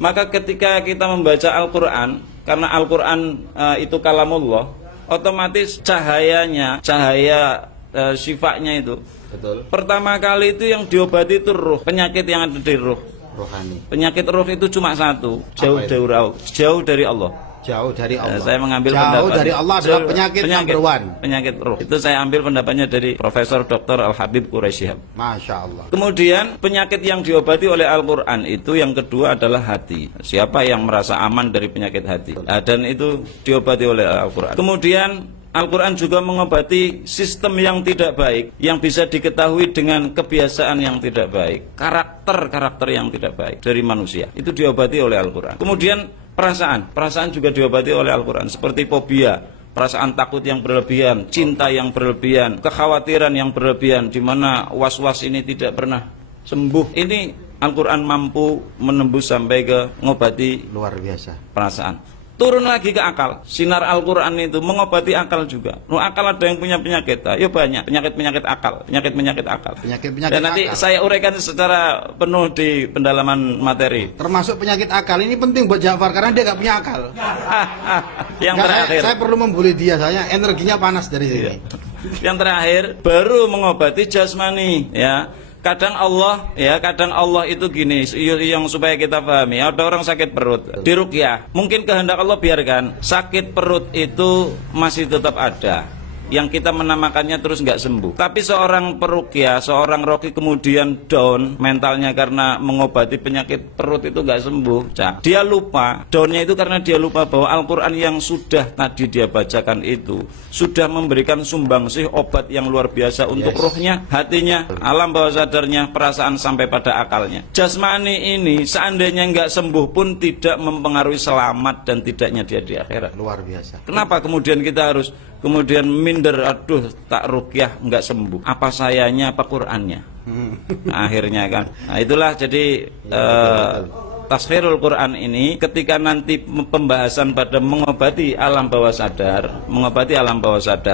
Maka ketika kita membaca Al-Quran, karena Al-Quran itu kalamullah, otomatis cahayanya, cahaya sifanya itu, betul. Pertama kali itu yang diobati itu ruh, penyakit yang ada di ruh. Rohani. Penyakit ruh itu cuma satu, jauh dari Allah. Jauh dari Allah. Saya mengambil jauh pendapat dari Allah adalah penyakit number one. Penyakit ruh. Itu saya ambil pendapatnya dari Profesor Dr. Al-Habib Quraisyihab. Masya Allah. Kemudian penyakit yang diobati oleh Al-Quran itu yang kedua adalah hati. Siapa yang merasa aman dari penyakit hati? Dan itu diobati oleh Al-Quran. Kemudian Al-Quran juga mengobati sistem yang tidak baik, yang bisa diketahui dengan kebiasaan yang tidak baik, karakter yang tidak baik dari manusia. Itu diobati oleh Al-Quran. Kemudian perasaan juga diobati oleh Al-Quran, seperti fobia, perasaan takut yang berlebihan, cinta yang berlebihan, kekhawatiran yang berlebihan, di mana was-was ini tidak pernah sembuh. Ini Al-Quran mampu menembus sampai ke mengobati luar biasa perasaan. Turun lagi ke akal. Sinar Al-Quran itu mengobati akal juga. Akal ada yang punya penyakit. Ya banyak. Penyakit akal. Penyakit akal. Dan nanti akal. saya uraikan secara penuh di pendalaman materi. Termasuk penyakit akal. Ini penting buat Ja'far karena dia nggak punya akal. Yang terakhir. Saya perlu membuli dia. Saya energinya panas dari sini. Yang terakhir baru mengobati jasmani. Ya. Kadang Allah itu gini, yang supaya kita pahami. Ada orang sakit perut, diruqyah. Mungkin kehendak Allah biarkan sakit perut itu masih tetap ada, yang kita menamakannya terus nggak sembuh. Tapi seorang peruqyah, seorang roki kemudian down mentalnya karena mengobati penyakit perut itu nggak sembuh. Dia lupa, downnya itu karena dia lupa bahwa Al-Quran yang sudah tadi dia bacakan itu sudah memberikan sumbangsih obat yang luar biasa untuk rohnya, hatinya, alam bawah sadarnya, perasaan sampai pada akalnya. Jasmani ini seandainya nggak sembuh pun tidak mempengaruhi selamat dan tidaknya dia di akhirat. Luar biasa. Kenapa kemudian kita harus minder, aduh tak ruqyah nggak sembuh, apa sayanya apa Qur'annya. Akhirnya kan, nah itulah jadi Taskhirul Quran ini ketika nanti pembahasan pada mengobati alam bawah sadar,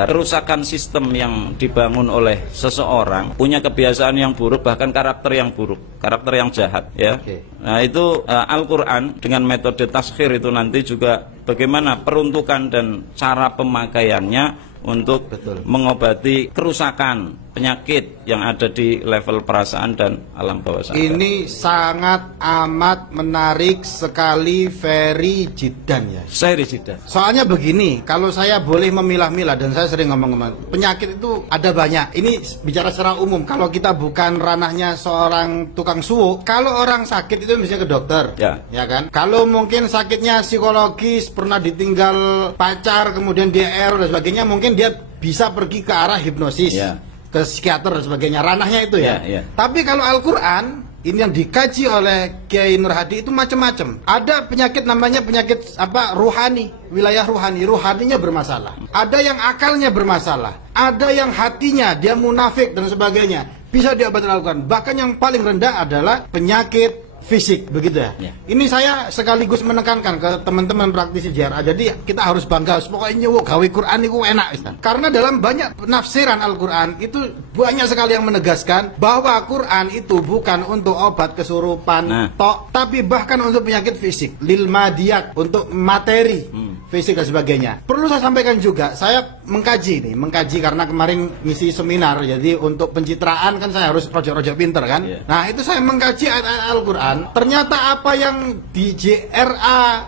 kerusakan sistem yang dibangun oleh seseorang, punya kebiasaan yang buruk, bahkan karakter yang buruk, karakter yang jahat, ya. Nah itu Al-Quran dengan metode taskhir itu nanti juga bagaimana peruntukan dan cara pemakaiannya untuk mengobati kerusakan penyakit yang ada di level perasaan dan alam bawah sadar. Ini sangat amat menarik sekali, very jiddan ya. Saya jiddan. Soalnya begini, kalau saya boleh memilah-milah dan saya sering ngomong-ngomong, penyakit itu ada banyak. Ini bicara secara umum. Kalau kita bukan ranahnya seorang tukang suwo, kalau orang sakit itu bisa ke dokter, ya kan? Kalau mungkin sakitnya psikologis, pernah ditinggal pacar, kemudian dia error dan sebagainya, mungkin dia bisa pergi ke arah hipnosis. Ke psikiater dan sebagainya, ranahnya itu ya. Tapi kalau Al-Quran ini yang dikaji oleh Kiai Nur Hadi itu macam-macam. Ada penyakit namanya penyakit ruhani, wilayah ruhani, ruhaninya bermasalah. Ada yang akalnya bermasalah, ada yang hatinya dia munafik dan sebagainya. Bisa diobati Al-Quran. Bahkan yang paling rendah adalah penyakit fisik, begitu ya. Ini saya sekaligus menekankan ke teman-teman praktisi JRA. Jadi kita harus bangga, pokoknya gawe Quran itu enak, Ustaz. Karena dalam banyak penafsiran Al-Quran itu banyak sekali yang menegaskan bahwa Quran itu bukan untuk obat kesurupan tapi bahkan untuk penyakit fisik, lil madiyat, untuk materi fisik dan sebagainya. Perlu saya sampaikan juga, saya mengkaji karena kemarin ngisi seminar, jadi untuk pencitraan kan saya harus rojok-rojok pinter kan. Nah itu saya mengkaji ayat-ayat Al-Quran. Ternyata apa yang di JRA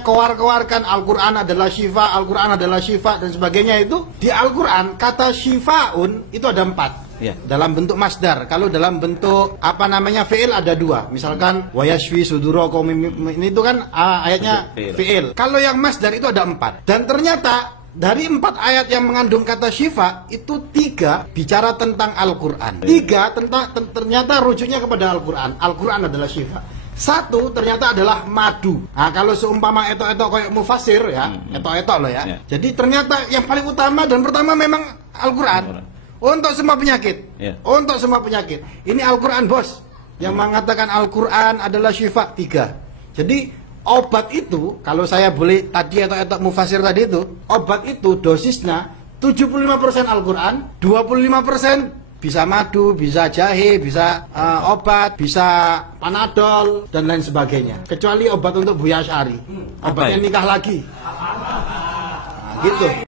keluarkan Al-Quran adalah syifa, Al-Quran adalah syifa dan sebagainya, itu di Al-Quran kata syifaun itu ada 4 dalam bentuk masdar. Kalau dalam bentuk fi'il ada 2. Misalkan wayashfi sudurakum, ini itu kan ayatnya fi'il. Kalau yang masdar itu ada 4. Dan ternyata dari 4 ayat yang mengandung kata syifa itu 3 bicara tentang Al-Quran. 3 ternyata rujuknya kepada Al-Quran. Al-Quran adalah syifa. 1 ternyata adalah madu. Nah, kalau seumpama etok-etok kayak mufasir ya, etok-etok loh ya. Jadi ternyata yang paling utama dan pertama memang Al-Quran. Untuk semua penyakit. Untuk semua penyakit. Ini Al-Quran, bos. Yang mengatakan Al-Quran adalah syifa 3. Jadi obat itu, kalau saya boleh tadi atau mufasir tadi itu, obat itu dosisnya 75% Al-Quran, 25% bisa madu, bisa jahe, bisa obat, bisa panadol dan lain sebagainya. Kecuali obat untuk Buya Asy'ari. Obatnya nikah lagi. Nah, gitu.